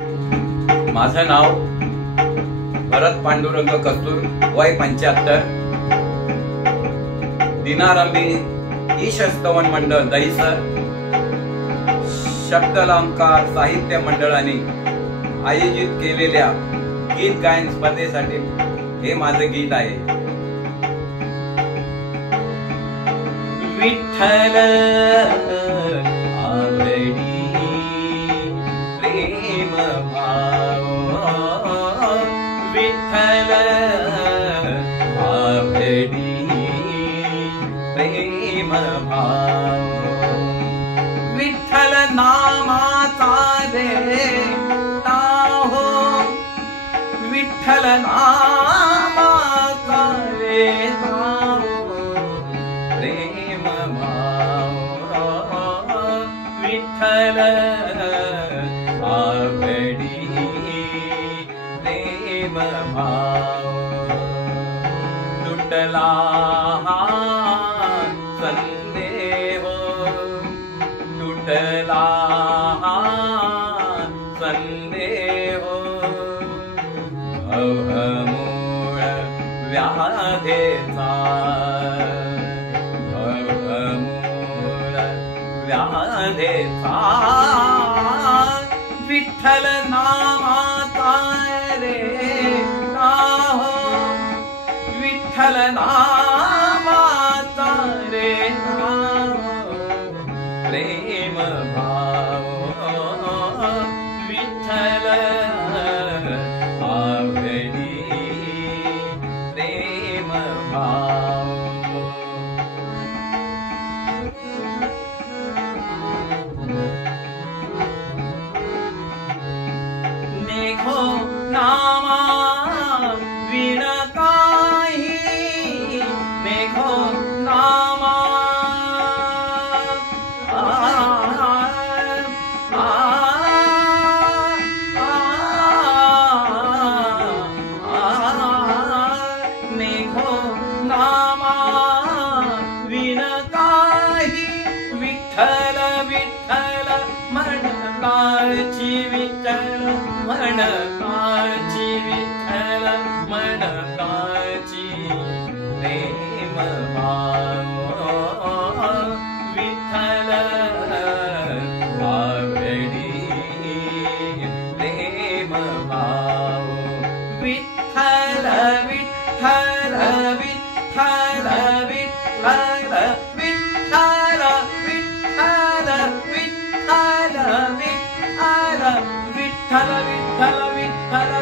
माझं नाव भरत पांडुरंग कस्तूर, वय 75. दिनारंभी ईशस्तवन मंडळ दहिसर शब्दलंकार साहित्य मंडळाने आयोजित केलेल्या गीत गायन स्पर्धेसाठी हे माझे गीत आहे. विठ्ठल आवडी प्रेम भाव, विठ्ठल आवडी प्रेम भाव, विठ्ठल नामाचा रे नाहो, विठ्ठल नामाचा रे नाहो प्रेम भाव, विठ्ठल आवडी प्रेम भाव. तुटला संदेह, तुटला संदेह, भवमूळ व्याधेचा, भवमूळ व्याधेचा, विठ्ठल नामाचा रे नाहो, विठ्ठल नामाचा रे नाहो प्रेम भाव, विठ्ठल आवडी प्रेम भाव. देखो नामा विण काही, देखो नामा देखो नामा विण काही, विठ्ठल विठ्ठल म्हणताची, विठ्ठल म्हणताची, विठ्ठल म्हणताची प्रेम भाव, विठ्ठल आवडी प्रेम भाव, विठ्ठल विठ्ठल विठ्ठल विठ्ठल विठ्ठल विठ्ठल विठ्ठल विठ्ठल विठ्ठल विठ्ठल विठ्ठल